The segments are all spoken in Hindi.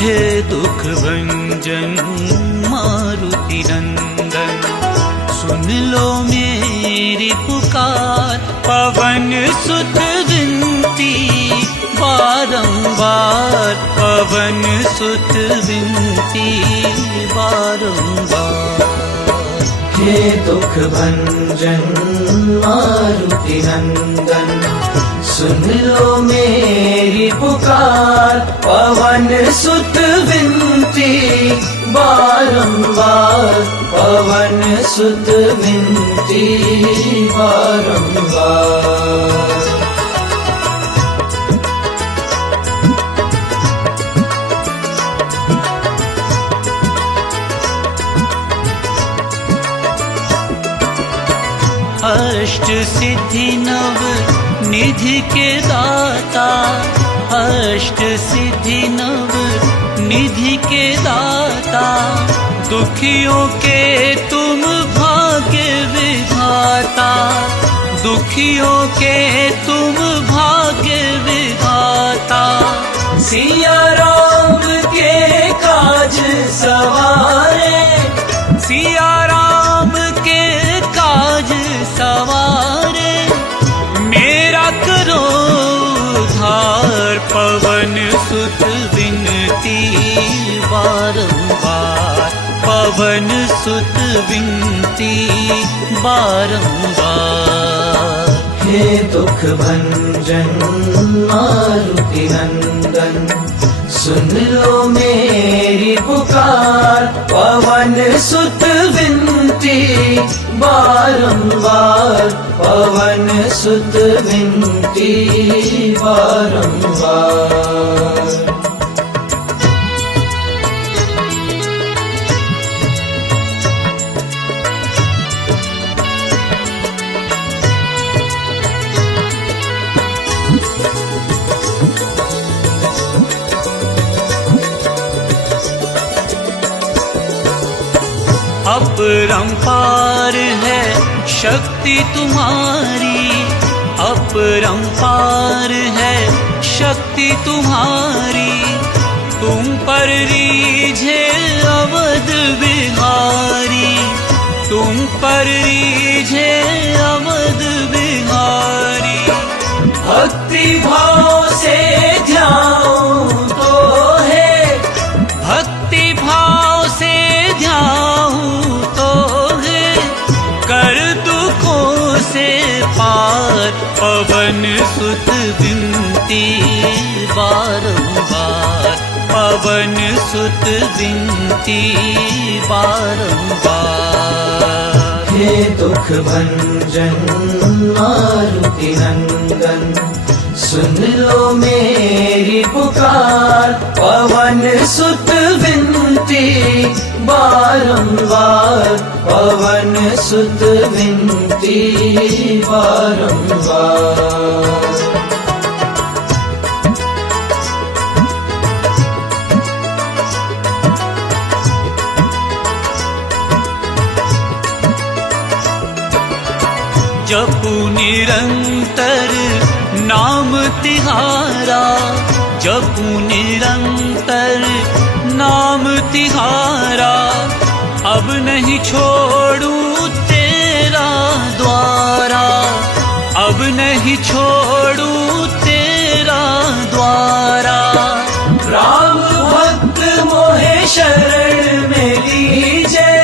हे दुख भंजन मारुति नंदन, सुन लो मेरी पुकार। पवन सुत विनती बारंबार, पवन सुत विनती बारंबार। हे दुख भंजन मारुति नंदन, सुन लो मेरी पुकार। पवन सुत विनती बारंबार, पवन सुत विनती बारंबार। अष्ट सिद्धि नव निधि के दाता, अष्ट सिद्धि नव निधि के दाता। दुखियों के तुम भाग्य विधाता, दुखियों के तुम भाग्य विधाता। सिया राम के काज सवारे, सिया राम के काज सवारे। मेरा करो उद्धार, पवन सुत विनती बारंबार, पवन सुत विनती बारंबार। हे दुख भंजन मारुति नंदन, सुन लो मेरी पुकार। पवन सुत विनती बारंबार, पवन सुत विनती बारंबार। अपरंपार है शक्ति तुम्हारी, अपरंपार है शक्ति तुम्हारी। तुम पर रीझे अवध बिहारी, तुम पर रीझे अवध बिहारी। भक्ति भाव से ध्याऊं तो है, भक्ति भाव से ध्याऊं तो है। कर दुखों से पार, पवन सुत विनती बारंबार, पवन सुत विनती बारंबार। हे दुख भंजन मारुति नंदन, सुन लो मेरी पुकार। पवन सुत विनती बारंबार, पवन सुत विनती बारंबार। जपू निरंतर नाम तिहारा, जपू निरंतर नाम तिहारा। अब नहीं छोड़ू तेरा द्वारा, अब नहीं छोड़ू तेरा द्वारा। राम भक्त मोहे शरण में लीजे,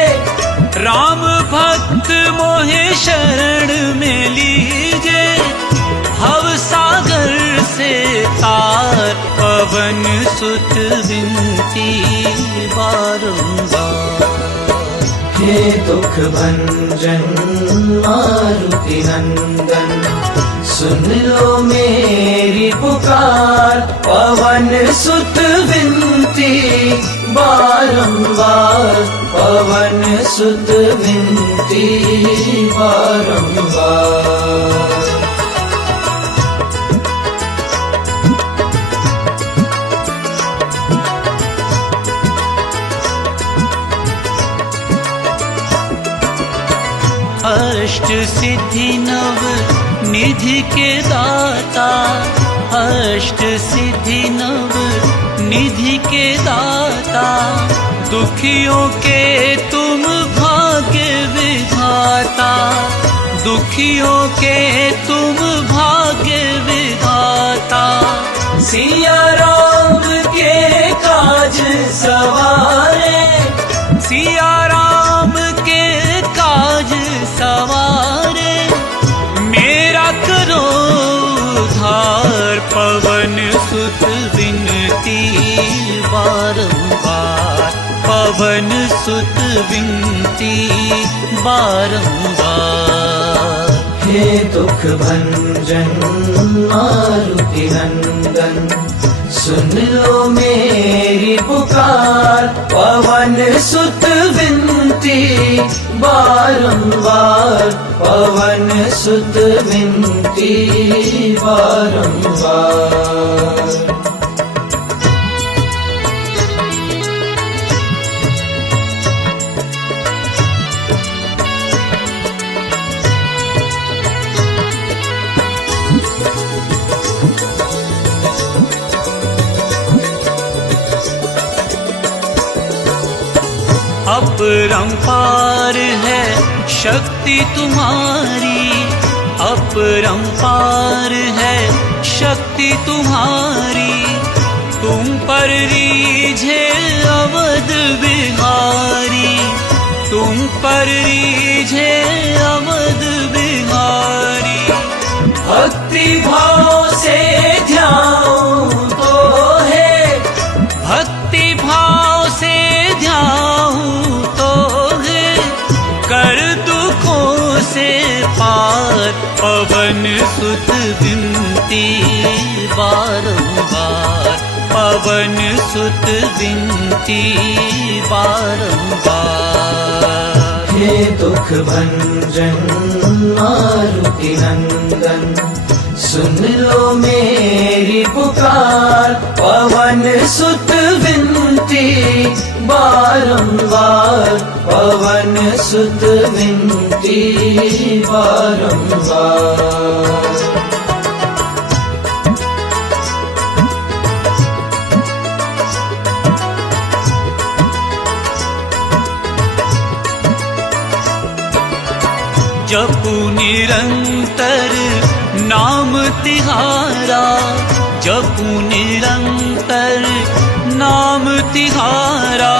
राम भक्त मोहे शरण में लीजे। भव सागर से तार, पवन सुत विनती बारंबार। हे दुख भंजन मारुति नंदन, सुन लो मेरी पुकार। पवन सुत विनती बारंबार, पवन सुत विनती बारंबार। अष्ट सिद्धि नव निधि के दाता, अष्ट सिद्धि नव निधि के दाता, दुखियों के तुम भाग्य विधाता, दुखियों के तुम भाग्य विधाता। सिया राम के काज सवारे, सिया राम के काज सवारे, मेरा करो उद्धार, पवन सुत विनती बारंबार, पवन सुत विनती बारंबार। हे दुख भंजन मारुति नंदन, सुन लो मेरी पुकार, पवन सुत विनती बारंबार, पवन सुत विनती बारंबार। अपरंपार है शक्ति तुम्हारी, अपरंपार है शक्ति तुम्हारी, तुम पर रीझे अवध बिहारी, तुम पर रीझे अवध बिहारी। भक्ति भाव से ध्यान तो है, भक्ति भाव से ध्यान तो है, कर दुखों से पार, पवन सुत विनती बारंबार, पवन सुत विनती बारंबार। हे दुख भंजन मारुति नंदन, सुन लो मेरी पुकार, पवन सुत विनती बारंबार, पवन सुत विनती बारंबार। जपू निरंतर नाम तिहारा, जपू निरंतर नाम तिहारा,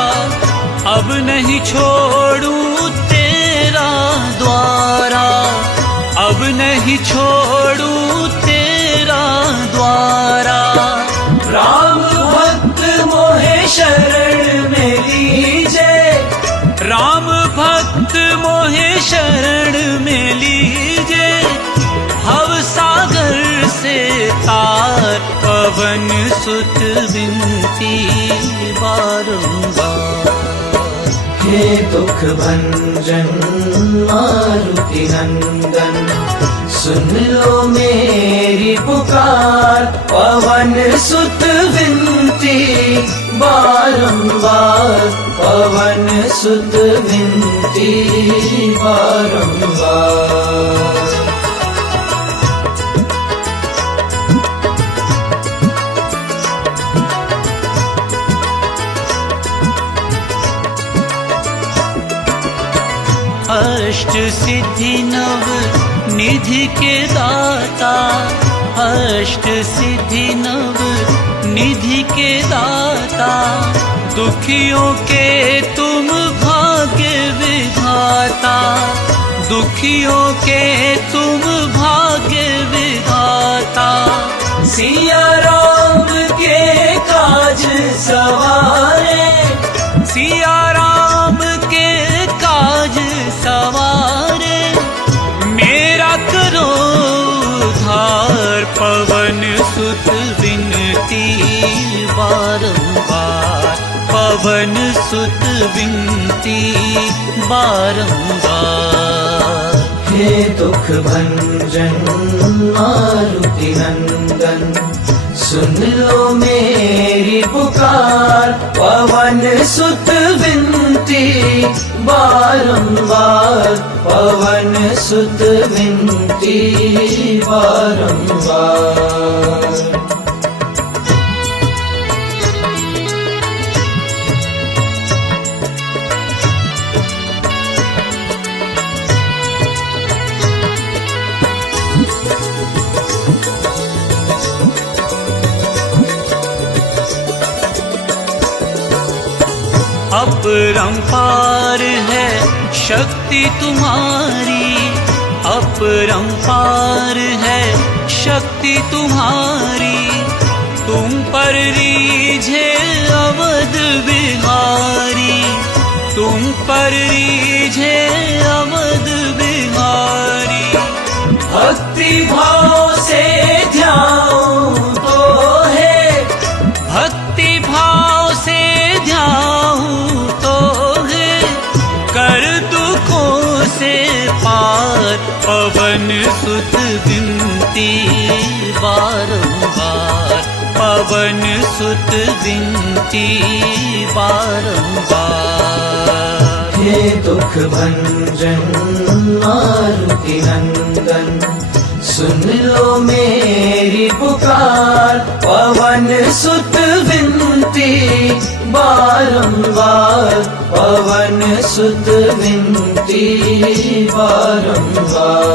अब नहीं छोड़ूं तेरा द्वारा, अब नहीं छोड़ूं तेरा द्वारा। राम भक्त मोहे शरण में लीजे, राम भक्त मोहे शरण में लीजे, भव सागर से तार, पवन सुत विनती बारंबार। हे दुख भंजन मारुति नंदन, सुन लो मेरी पुकार, पवन सुत विनती बारंबार, पवन सुत विनती बारंबार। अष्ट सिद्धि नव निधि के दाता, अष्ट सिद्धि नव निधि के दाता, दुखियों के तुम भाग्य विधाता, दुखियों के तुम भाग्य विधाता। सिया राम के काज सवारे, सिया राम के काज सवारे, मेरा करो उद्धार, पवन सुत विनती बारंबार, पवन सुत विनती बारंबार। हे दुख भंजन मारुति नंदन, सुन लो मेरी पुकार, पवन सुत विनती बारंबार पवन सुत विनती बारंबार। अपरंपार है शक्ति तुम्हारी, अपरंपार है शक्ति तुम्हारी। तुम पर रीझे अवध बिहारी, तुम पर रीझे अवध बिहारी। भक्ति भाव से ध्याऊं तो है, भक्ति भाव से ध्याऊं तो है, कर दुखों से पार पवन सुत विनती बारंबार, पवन सुत विनती बारंबार। हे दुख भंजन मारुति नंदन, सुन लो मेरी पुकार। पवन सुत विनती बारंबार, पवन सुत विनती बारंबार।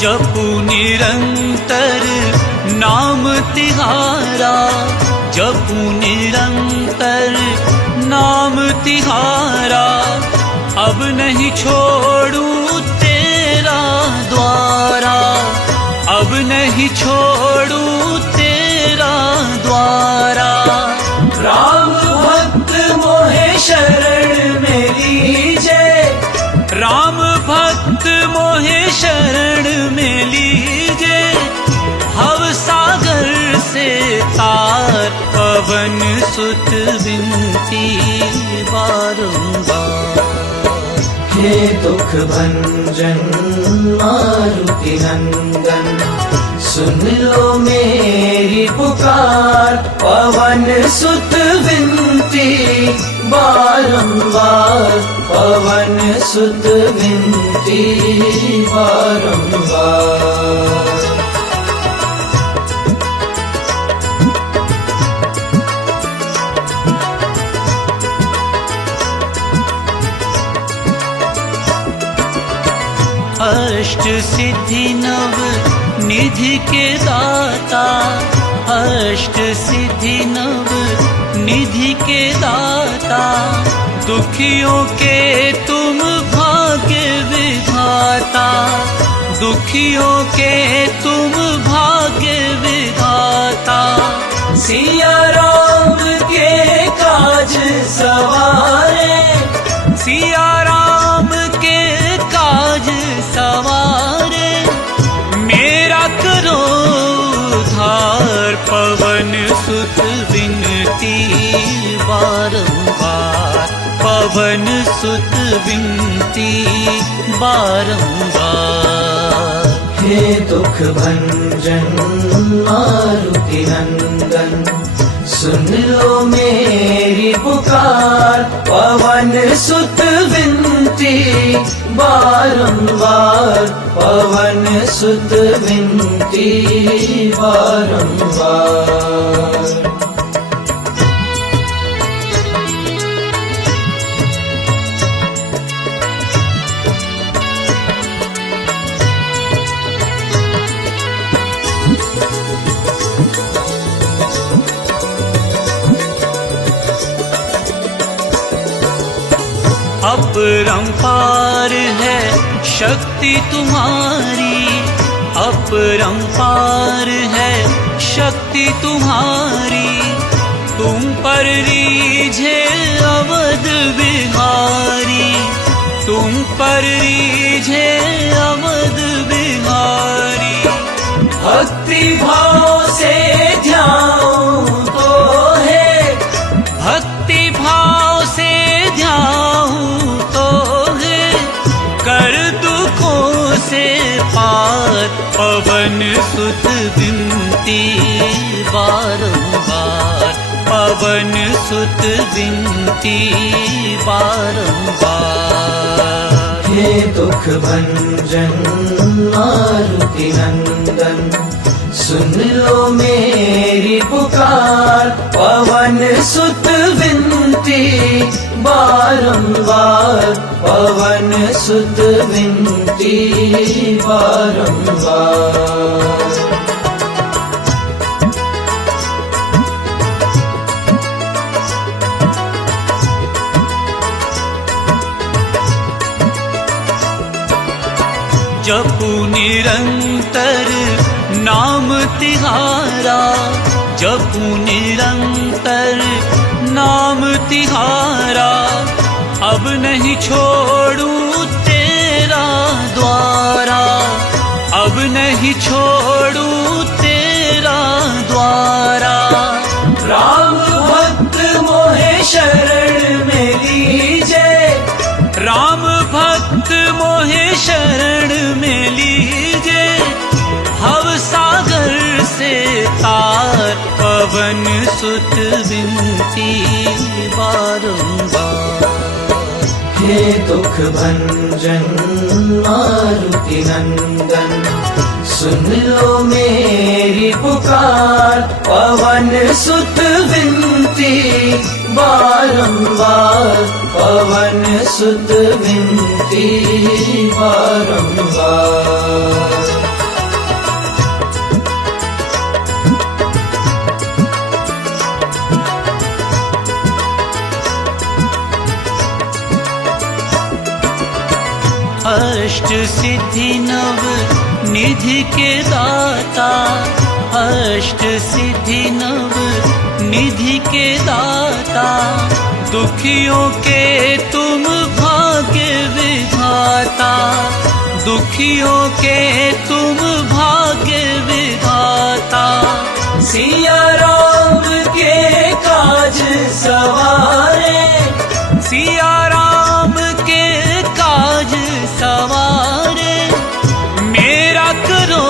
जपू निरंतर नाम तिहारा, जपू निरंतर नाम तिहारा। अब नहीं छोड़ूं तेरा द्वारा, अब नहीं छोड़ूं तेरा द्वारा। राम भक्त मोहे शरण में लीजे, राम भक्त मोहे शरण में लीजे। भव सागर से तार पवन सुत विनती बारंबार। हे दुख भंजन मारुति नंदन, सुन लो मेरी पुकार। पवन सुत विनती बारंबार, पवन सुत विनती बारंबार। अष्ट सिद्धि नव निधि के दाता, अष्ट सिद्धि नव निधि के दाता। दुखियों के तुम भाग्य विधाता, दुखियों के तुम भाग्य विधाता। सिया राम के काज सवारे, सिया राम के काज सवारे। मेरा करो उद्धार पवन सुत विनती बारंबार, पवन सुत विनती बारंबार। हे दुख भंजन मारुति नंदन, सुन लो मेरी पुकार। पवन सुत विनती बारंबार, पवन सुत विनती बारंबार। अपरंपार है शक्ति तुम्हारी, अपरंपार है शक्ति तुम्हारी। तुम पर रीझे अवध बिहारी, तुम पर रीझे अवध बिहारी। भक्ति भाव से ध्याऊं तो है, भक्ति भाव से ध्याऊं तो है, कर दुखों पवन सुत विनती बारंबार, पवन सुत विनती बारंबार। हे दुख भंजन मारुति नंदन, सुन लो मेरी पुकार, पवन सुत विनती बारंबार, पवन सुत विनती बारंबार। जपू निरंतर नाम तिहारा, जपू निरंतर नाम तिहारा, अब नहीं छोड़ू तेरा द्वारा, अब नहीं छोड़ू तेरा द्वारा। राम भक्त मोहे शरण में लीजे, राम भक्त मोहे शरण में लीजे, भव सागर से तार, पवन सुत विनती बारंबार। हे दुख भंजन मारुति नंदन, सुन लो मेरी पुकार, पवन सुत विनती बारंबार, पवन सुत विनती बारंबार। अष्ट सिद्धि नव निधि के दाता, अष्ट सिद्धि नव निधि के दाता, दुखियों के तुम भाग्य विधाता, दुखियों के तुम भाग्य विधाता। सिया राम के काज सवारे, सिया राम के काज सवारे, मेरा करो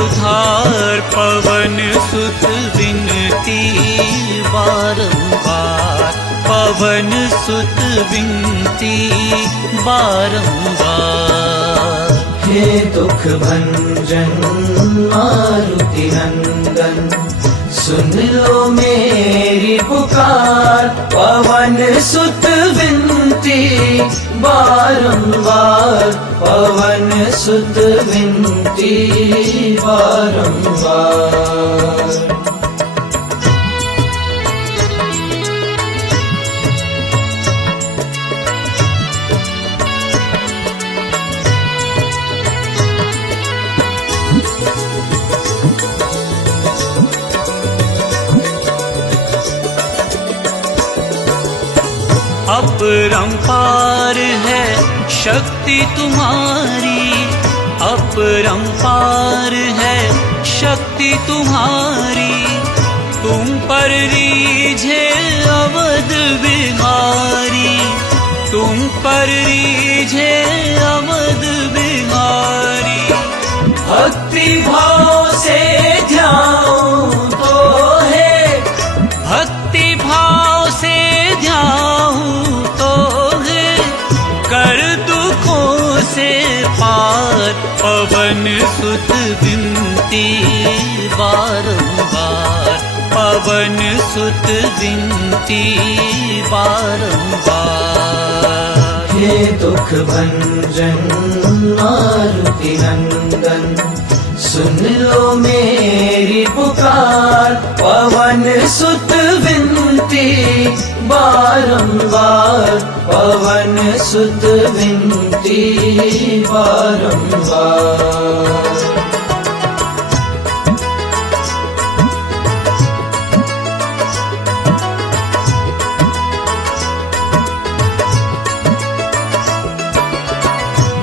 उद्धार, पवन सुत विनती बारंबार, पवन सुत विनती बारंबार। हे दुख भंजन मारुति नंदन, सुन लो मेरी पुकार, पवन सुत विनती बारंबार, पवन सुत विनती बारंबार। अपरंपार है शक्ति तुम्हारी, अपरंपार है शक्ति तुम्हारी, तुम पर रीझे अवध बिहारी, तुम पर रीझे अवध बिहारी। भक्ति भाव से ध्याऊं तो है, भक्ति भाव से ध्याऊं तो है, कर दुखों से पार, पवन सुत विनती बारंबार, पवन सुत विनती बारंबार। हे दुख भंजन मारुति नंदन, सुन लो मेरी पुकार, पवन सुत विनती बारंबार, पवन सुत विनती बारंबार।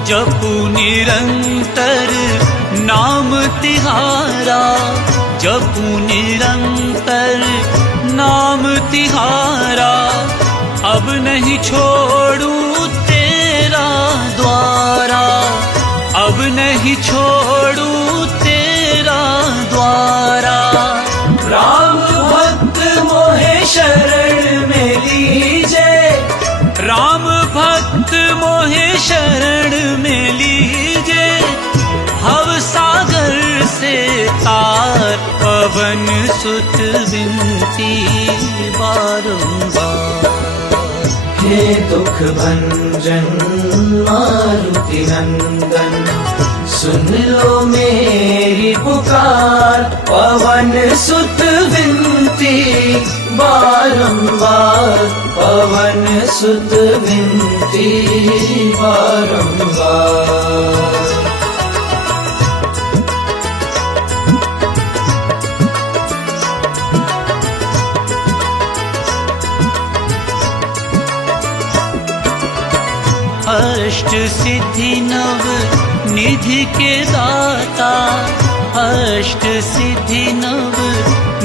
जपू निरंतर नाम तिहारा, जपू निरंतर नाम तिहारा, अब नहीं छोड़ू तेरा द्वारा, अब नहीं छोड़ू मोहे शरण में लीजे, भव सागर से तार। पवन सुत विनती बारंबार। हे दुख भंजन मारुति नंदन, सुन लो मेरी पुकार। पवन सुत विनती बारंबार, पवन सुत विनती बारंबार। अष्ट सिद्धि नव निधि के दाता, अष्ट सिद्धि नव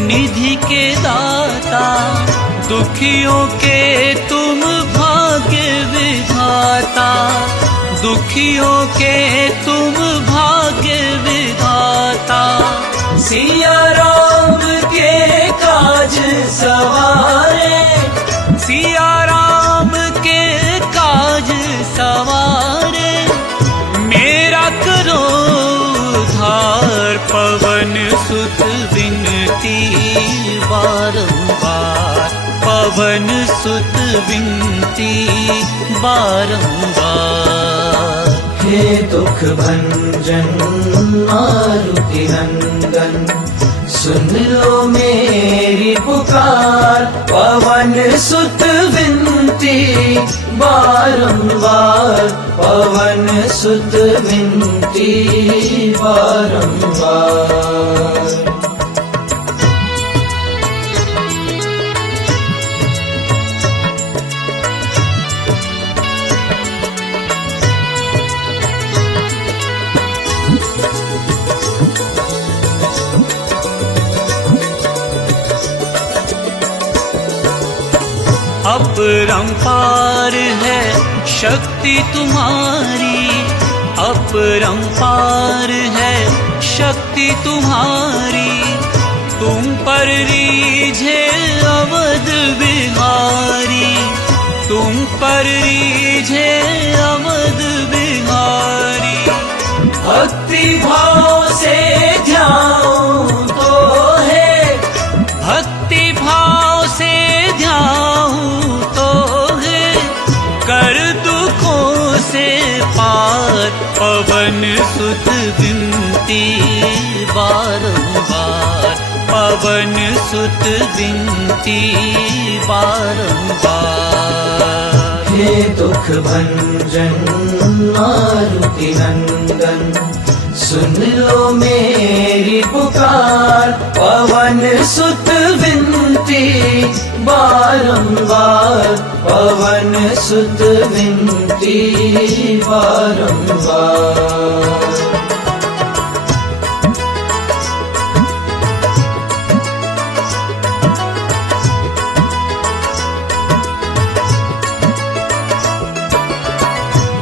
निधि के दाता। दुखियों के तुम भाग्य विधाता, दुखियों के तुम भाग्य विधाता। सिया राम के काज सवारे, सिया राम के काज सवारे। मेरा करो उद्धार, पवन सुत विनती बारंबार। पवन सुत विनती बारंबार। हे दुख भंजन मारुति नंदन, सुन लो मेरी पुकार। पवन सुत विनती बारंबार, पवन सुत विनती बारंबार। अपरंपार है शक्ति तुम्हारी, अपरंपार है शक्ति तुम्हारी। तुम पर रीझे अवध बिहारी, तुम पर रीझे अवध बिहारी। भक्ति भाव से ध्यान तो है, भक्ति भाव से ध्यान तो है। कर दुखों से पार, पवन सुत विनती बारंबार। पवन सुत विनती बारंबार। हे दुख भंजन मारुति नंदन, सुन लो मेरी पुकार। पवन सुत विनती बारंबार, पवन सुत विनती बारंबार।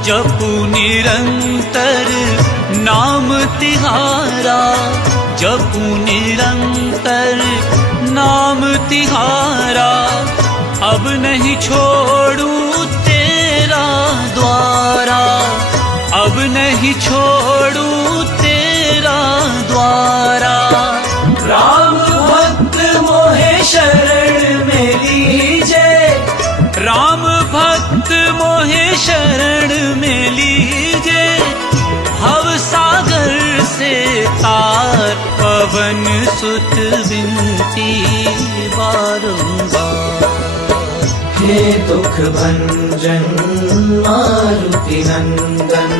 जपू निरंतर नाम तिहारा, जपू निरंतर नाम तिहारा। अब नहीं छोड़ू तेरा द्वारा, अब नहीं छोड़ू तेरा द्वारा। राम भक्त मोहे शरण में लीजे, राम भक्त मोहे शरण में लीजे। भव सागर से तार, पवन सुत विनती बारंबार। हे दुख भंजन मारुति नंदन,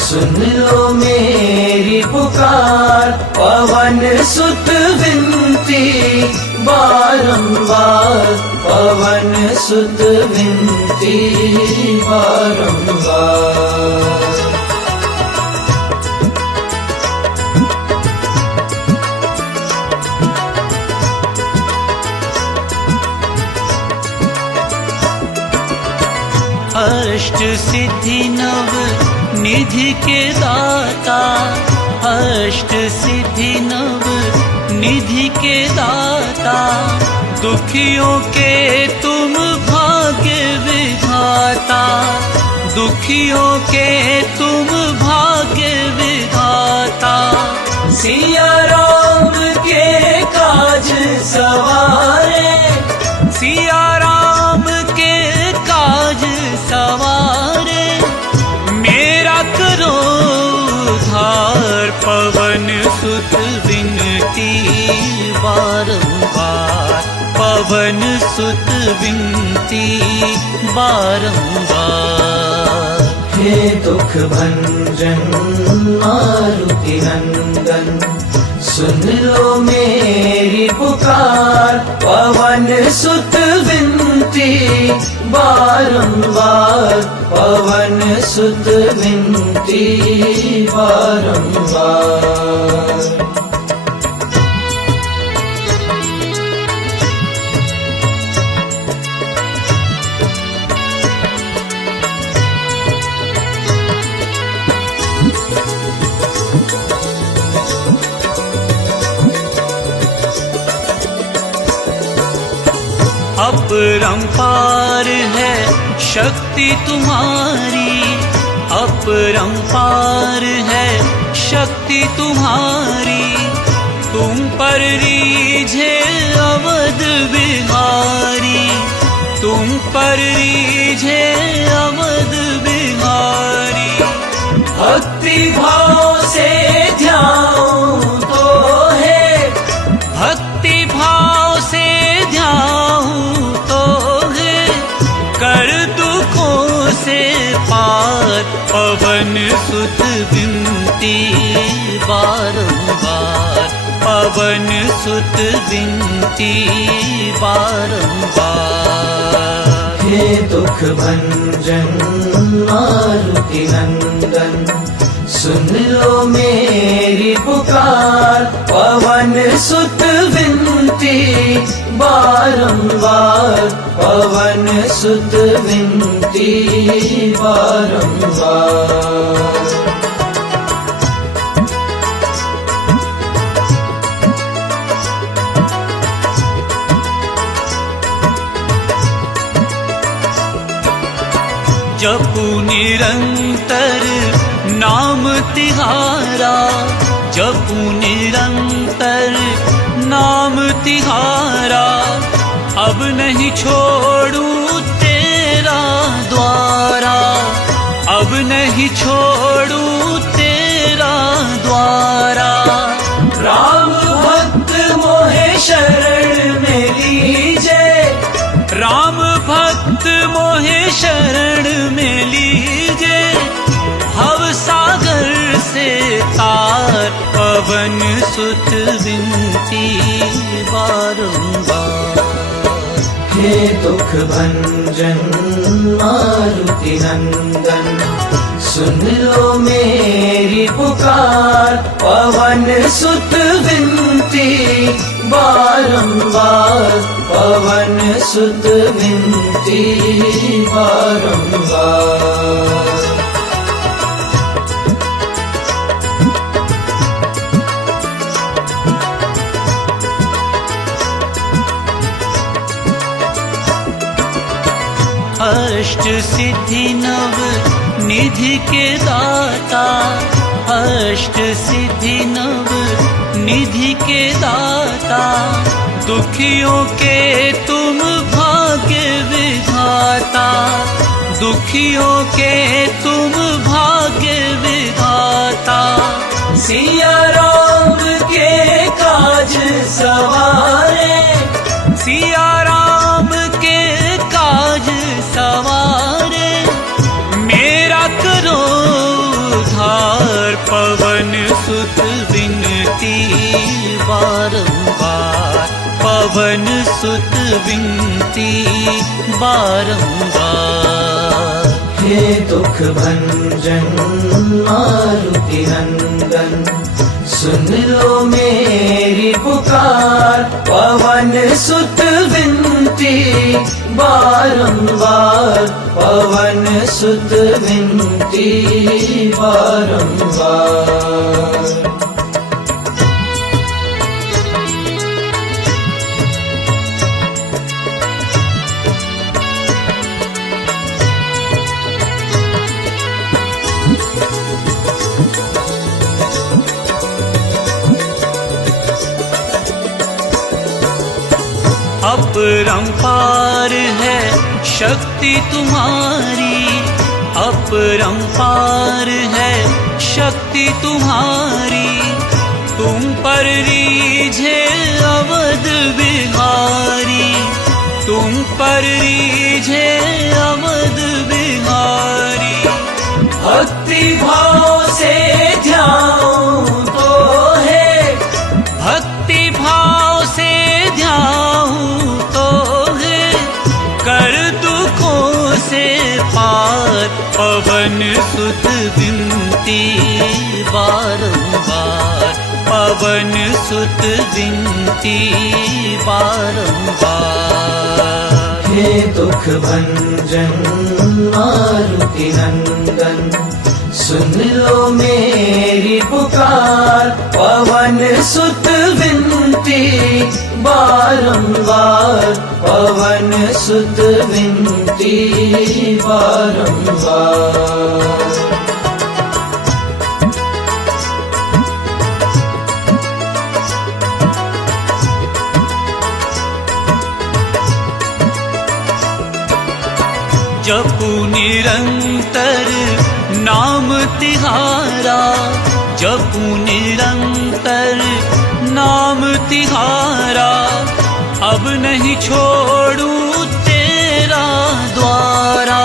सुन लो मेरी पुकार। पवन सुत विनती बारंबार, पवन सुत विनती बारंबार। अष्ट सिद्धि नव निधि के दाता, अष्ट सिद्धि नव निधि के दाता। दुखियों के तुम भाग्य विधाता, दुखियों के तुम भाग्य विधाता। सिया राम के काज सवारे, सिया राम के काज सवारे, मेरा करो उद्धार। पवन सुत विनती बारंबार, पवन सुत विनती बारंबार। हे दुख भंजन मारुति नंदन, सुन लो मेरी पुकार। पवन सुत विनती बारंबार, पवन सुत विनती बारंबार। अपरंपार है शक्ति तुम्हारी, अपरंपार है शक्ति तुम्हारी। तुम पर रीझे अवध बिहारी, तुम पर रीझे अवध बिहारी। भक्ति भाव से ध्यान तो है, भक्ति भाव से ध्यान तो है, कर दुखों से पार। पवन सुत विनती बारंबार, पवन सुत विनती बारंबार। हे दुख भंजन मारुति नंदन, सुन लो मेरी पुकार। पवन सुत विनती बारंबार, पवन सुत विनती बारंबार। जपू निरंतर नाम तिहारा, जपू निरंतर नाम तिहारा। अब नहीं छोड़ू तेरा द्वारा, अब नहीं छोड़ू तेरा द्वारा। राम भक्त मोहे शरण में लीजे, राम भक्त मोहे शरण में लीजे। भव सागर से तार, पवन सुत विनती बारंबार। हे दुख भंजन मारुति नंदन, सुन लो मेरी पुकार। पवन सुत विनती बारंबार, पवन सुत विनती बारंबार। अष्ट सिद्धि नव निधि के दाता, अष्ट सिद्धि नव निधि के दाता। दुखियों के तुम भाग्य विधाता, दुखियों के तुम भाग्य विधाता। सिया राम के काज सवारे, सिया राम के काज सवारे, मेरा करो उद्धार। पवन सुत विनती बारंबार, पवन सुत विनती बारंबार। हे दुख भंजन मारुति नंदन, सुन लो मेरी पुकार। पवन सुत विनती बारंबार, पवन सुत विनती बारंबार। अपरंपार है शक्ति तुम्हारी, अपरंपार है शक्ति तुम्हारी। तुम पर रीझे अवध बिहारी, तुम पर रीझे अवध बिहारी। भक्ति भाव से ध्याऊं तो है, भक्ति भाव से ध्याऊं तो है, कर दुखों से पार। पवन सुत विनती बारंबार, पवन सुत विनती बारंबार। हे दुख भंजन मारुति नंदन, सुन लो मेरी पुकार। पवन सुत विनती बारंबार, पवन सुत विनती बारंबार। जपू निरंतर नाम तिहारा, जपू निरंतर नाम तिहारा। अब नहीं छोड़ू तेरा द्वारा,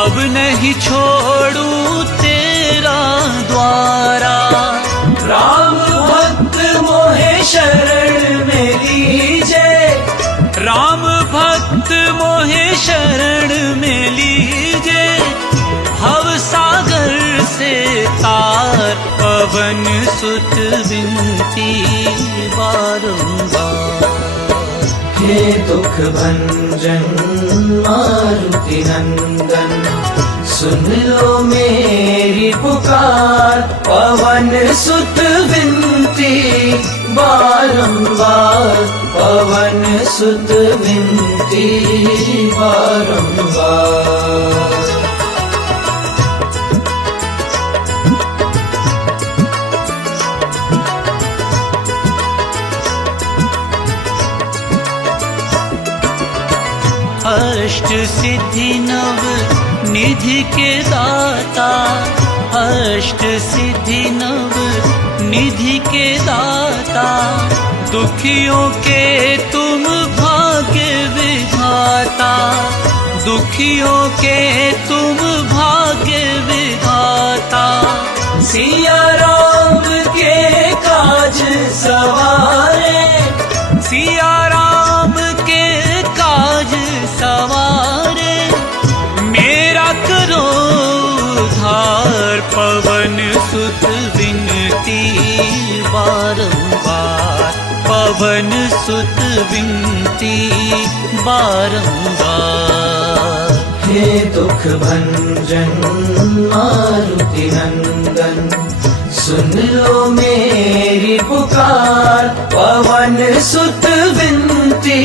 अब नहीं छोड़ू तेरा द्वारा। राम भक्त मोहे शरण में लीजे, राम भक्त मोहे शरण में लीजे। भव सागर से तार, पवन सुत विनती बारंबार। हे दुख भंजन मारुति नंदन, सुन लो मेरी पुकार। पवन सुत विनती बारंबार, पवन सुत विनती बारंबार। अष्ट सिद्धि नव निधि के दाता, अष्ट सिद्धि नव निधि के दाता। दुखियों के तुम भाग्य विधाता, दुखियों के तुम भाग्य विधाता। सिया राम के काज सवारे, सिया राम के काज सवारे। मेरा करो उद्धार, पवन सुत विनती बारंबार, पवन सुत विनती बारंबार। हे दुख भंजन मारुति नंदन, सुन लो मेरी पुकार। पवन सुत विनती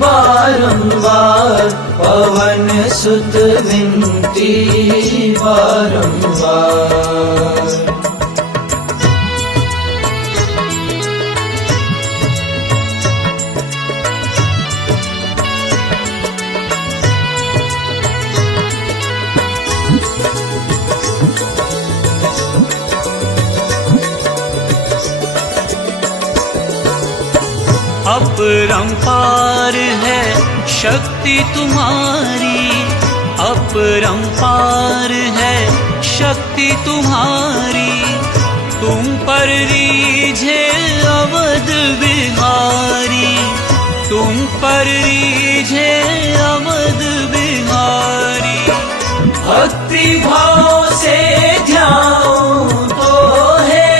बारंबार, पवन सुत विनती बारंबार। अपरंपार है शक्ति तुम्हारी, अपरंपार है शक्ति तुम्हारी। तुम पर रीझे अवध बिहारी, तुम पर रीझे अवध बिहारी। भक्ति भाव से ध्याऊं तो है,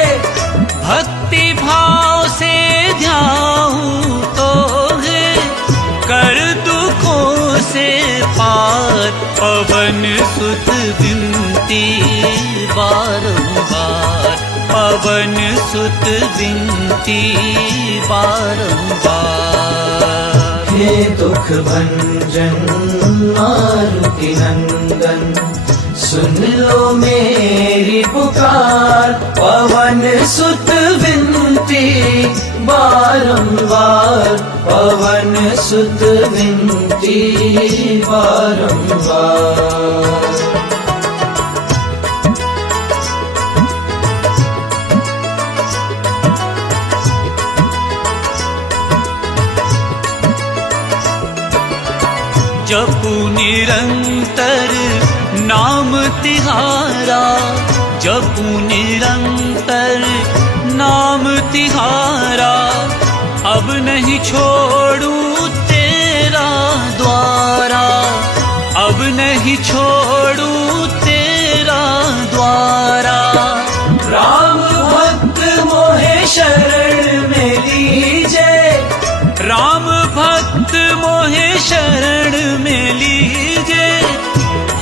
भक्ति भाव से ध्याऊं तो है, कर दुखों से पार। पवन सुत विनती बारंबार, पवन सुत विनती बारंबार। हे दुख भंजन मारुति नंदन, सुन लो मेरी पुकार। पवन सुत विनती बारंबार, पवन सुत विनती बारंबार। जपू निरंतर नाम तिहारा, जपू निरंतर नाम तिहारा। अब नहीं छोड़ू तेरा द्वारा, अब नहीं छोड़ू तेरा द्वारा। राम भक्त मोहे शरण में लीजे, राम भक्त मोहे शरण में लीजे।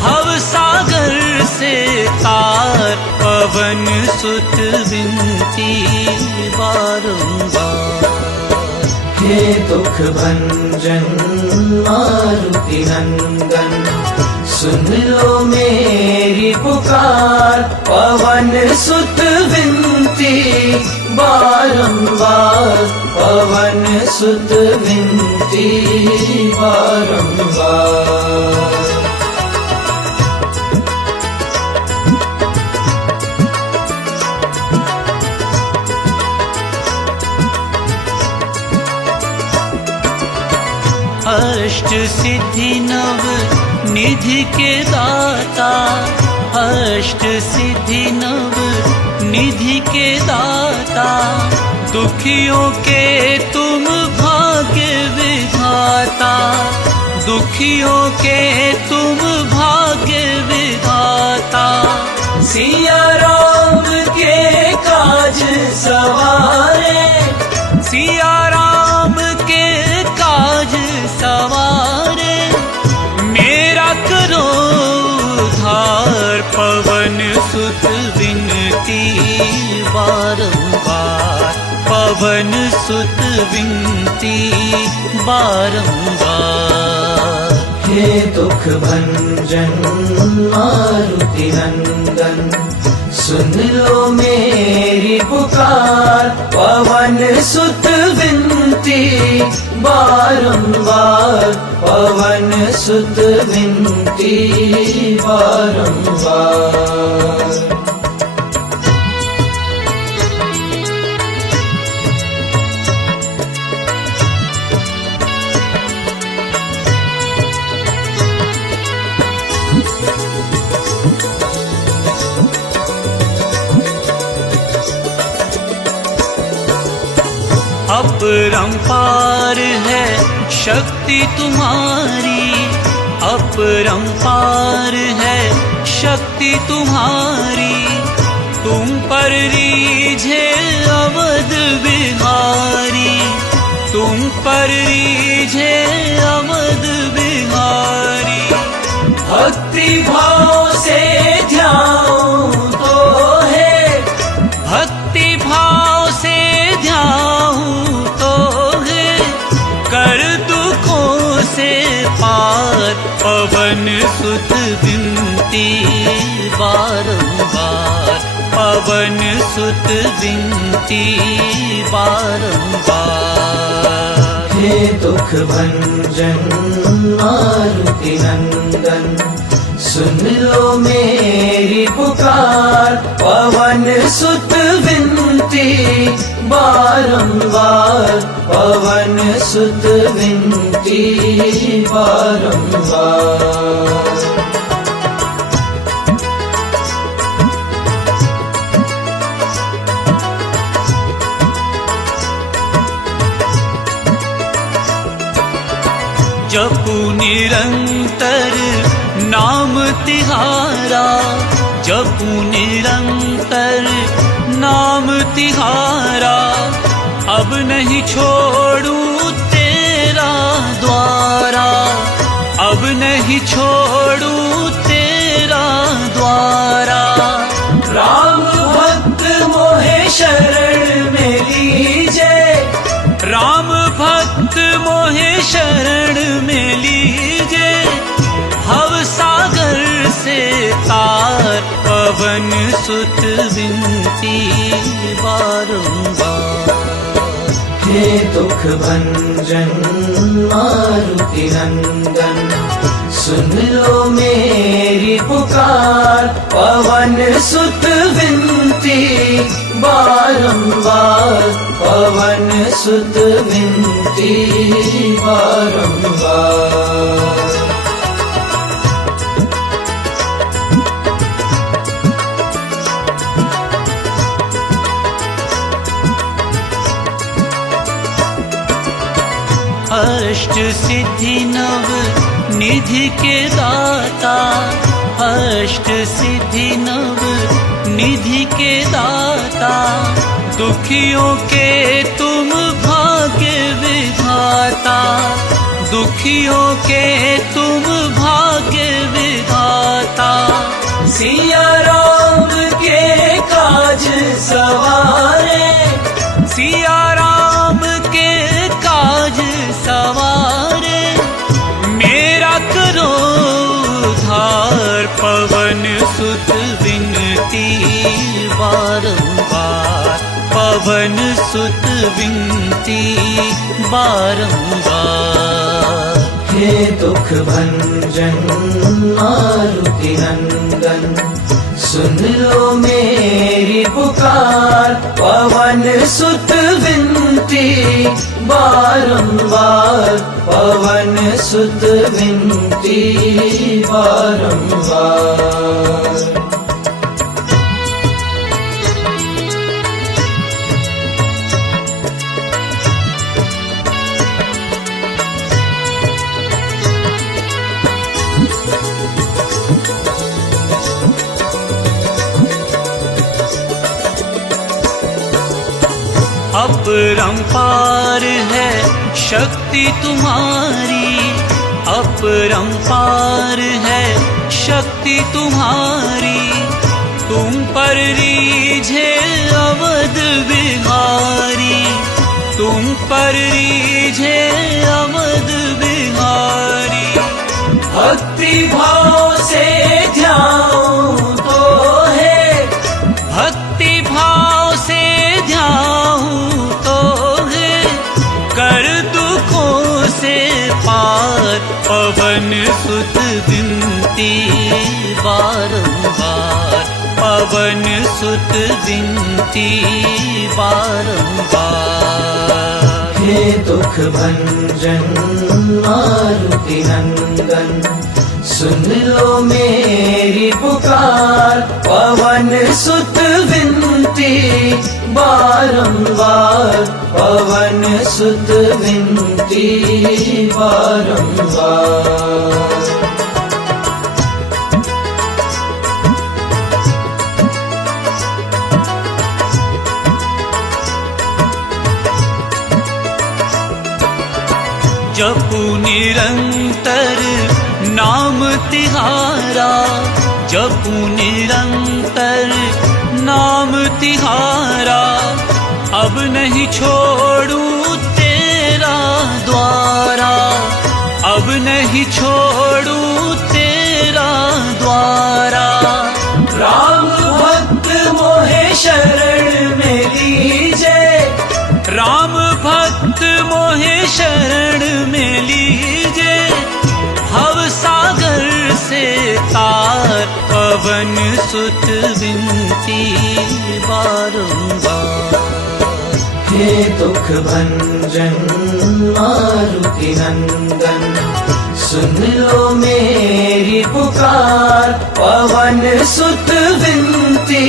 भव सागर से तार, पवन सुत विनती बारंबार। हे दुख भंजन मारुति नंदन, सुन लो मेरी पुकार। पवन सुत विनती बारंबार, पवन सुत विनती बारंबार। अष्ट सिद्धि नव निधि के दाता, अष्ट सिद्धि नव निधि के दाता। दुखियों के तुम भाग्य विधाता, दुखियों के तुम भाग्य विधाता। सिया राम के काज सवारे, सिया राम के काज सवारे। मेरा करो उद्धार, पवन सुत विनती बारंबार, पवन सुत विनती बारंबार। हे दुख भंजन मारुति नंदन, सुन लो मेरी पुकार। पवन सुत विनती बारंबार, पवन सुत विनती बारंबार। अपरंपार है शक्ति तुम्हारी, अपरंपार है शक्ति तुम्हारी। तुम पर रीझे अवध बिहारी, तुम पर रीझे अवध बिहारी। भक्ति भाव से ध्याऊं तो है, भक्ति भाव से ध्याऊं तो है। कर दुखों से पार, पवन सुत विनती बारंबार, पवन सुत विनती बारंबार। हे दुख भंजन मारुति नंदन, सुन लो मेरी पुकार। पवन सुत विनती बारंबार, पवन सुत विनती बारंबार। जपू निरंतर नाम तिहारा, जपू निरंतर नाम तिहारा। अब नहीं छोड़ू तेरा द्वारा, अब नहीं छोड़ू तेरा द्वारा। राम भक्त मोहे शरण में लीजे, राम भक्त मोहे शरण पवन सुत विनती बारंबार। हे दुख भंजन मारुति नंदन, सुन लो मेरी पुकार, पवन सुत विनती बारंबार, पवन सुत विनती बारंबार। अष्ट सिद्धि नव निधि के दाता, अष्ट सिद्धि नव निधि के दाता, दुखियों के तुम भाग्य विधाता, दुखियों के तुम भाग्य विधाता। सिया राम के काज सवारे, सिया राम के काज सवारे, मेरा करो उद्धार, पवन सुत विनती बारंबार, पवन सुत विनती बारंबार। हे दुख भंजन मारुति नंदन, सुन लो मेरी पुकार, पवन सुत विनती बारंबार, पवन सुत विनती बारंबार। अपरंपार है शक्ति तुम्हारी, अपरंपार है शक्ति तुम्हारी, तुम पर रीझे अवध बिहारी, तुम पर रीझे अवध बिहारी। भक्ति भाव से ध्याऊं तो है, भक्ति भाव से ध्याऊं तो है, कर दुखों से पार, पवन सुत विनती बारंबार, पवन सुत विनती बारंबार। हे दुख भंजन मारुति नंदन, सुन लो मेरी पुकार, पवन सुत विनती बारंबार, पवन सुत विनती बारंबार। जपू निरंतर नाम तिहारा, जपू निरंतर नाम तिहारा, अब नहीं छोड़ूं तेरा द्वारा, अब नहीं छोड़ूं तेरा द्वारा। राम भक्त मोहे शरण में लीजे, राम भक्त मोहे शरण में लीजे, भव सागर से तार, पवन सुत विनती बारंबार। हे दुख भंजन मारुति नंदन, सुन लो मेरी पुकार, पवन सुत विनती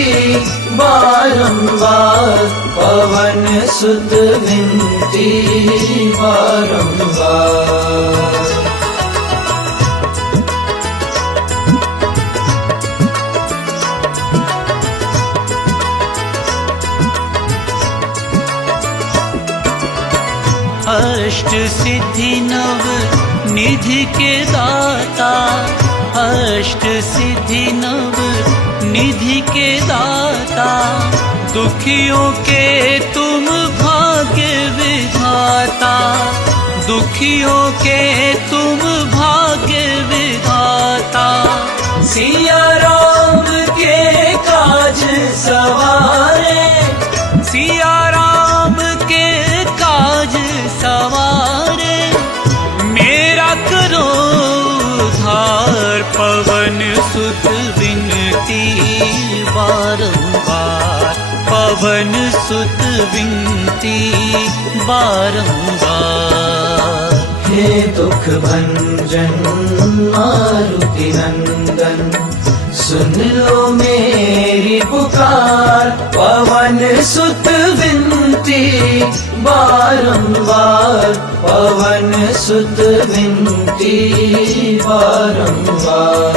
बारंबार, पवन सुत विनती बारंबार। अष्ट सिद्धि नव निधि के दाता, अष्ट सिद्धि नव निधि के दाता, दुखियों के तुम भाग्य विधाता, दुखियों के तुम भाग्य विधाता। सिया राम के पवन सुत विनती बारंबार, पवन सुत विनती बारंबार। हे दुख भंजन मारुति नंदन, सुन लो मेरी पुकार। पवन सुत विनती बारंबार, पवन सुत विनती बारंबार।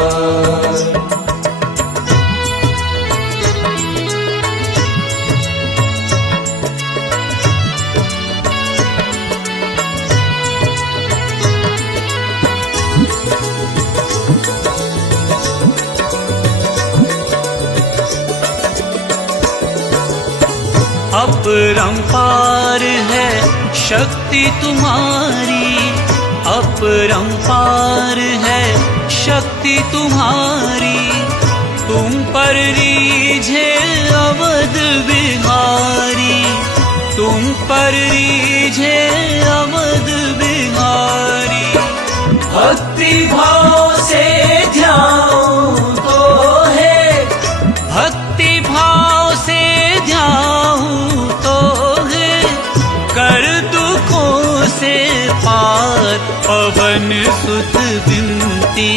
अपरंपार है शक्ति तुम्हारी, अपरंपार है शक्ति तुम्हारी। तुम पर रीझे अवध बिहारी, तुम पर रीझे अवध बिहारी। भक्ति भाव से ध्यान तो है, भक्ति भाव से ध्यान तो है, कर दुखों से पार। पवन सुत विनती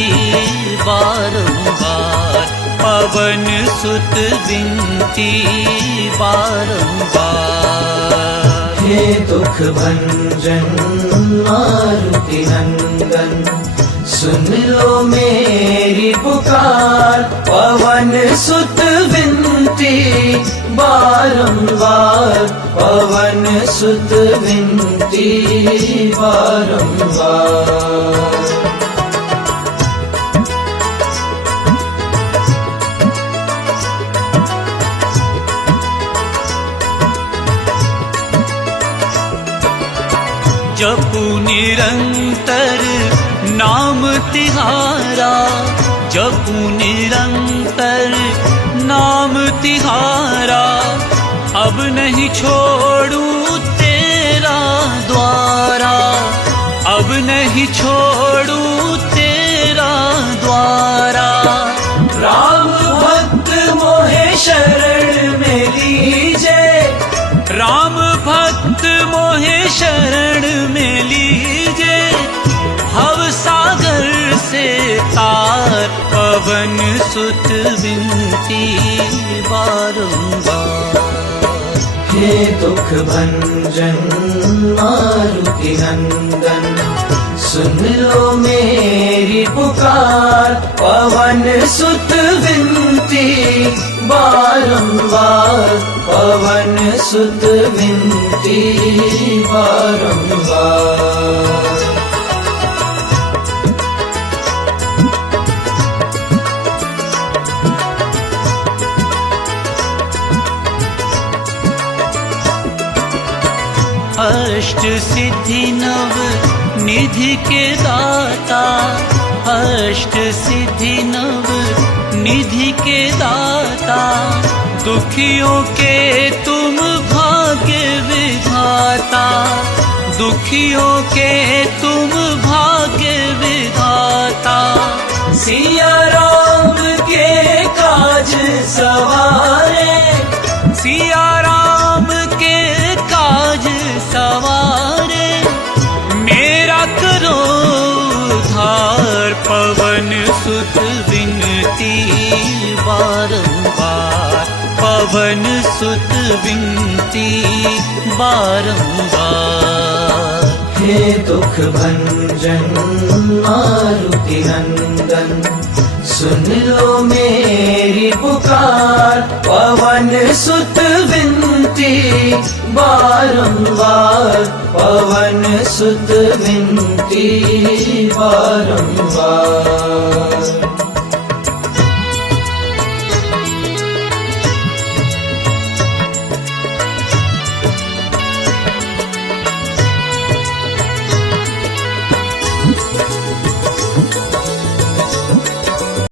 बारंबार, पवन सुत विनती बारंबार। हे दुख भंजन मारुति नंदन, सुन लो मेरी पुकार। पवन सुत विनती बारंबार, पवन सुत विनती बारंबार। जपू निरंतर नाम तिहारा, जपू निरंतर नाम तिहारा। अब नहीं छोड़ू तेरा द्वारा, अब नहीं छोड़ू तेरा द्वारा। राम भक्त मोहे शरण में लीजे, राम भक्त मोहे शरण में लीजे। भव सागर से तार, पवन सुत विनती बारंबार। हे दुख भंजन मारुति नंदन, सुन लो मेरी पुकार। पवन सुत विनती बारंबार, पवन सुत विनती बारंबार। अष्ट सिद्धि नव निधि के दाता, अष्ट सिद्धि नव निधि के दाता। दुखियों के तुम भाग्य विधाता, दुखियों के तुम भाग्य विधाता। सिया राम के काज सवारे, सिया राम के काज सवारे। मेरा करो उद्धार, पवन सुत विनती बारंबार, पवन सुत विनती बारंबार। हे दुख भंजन मारुति नंदन, सुन लो मेरी पुकार। पवन सुत विनती बारंबार, पवन सुत विनती बारंबार।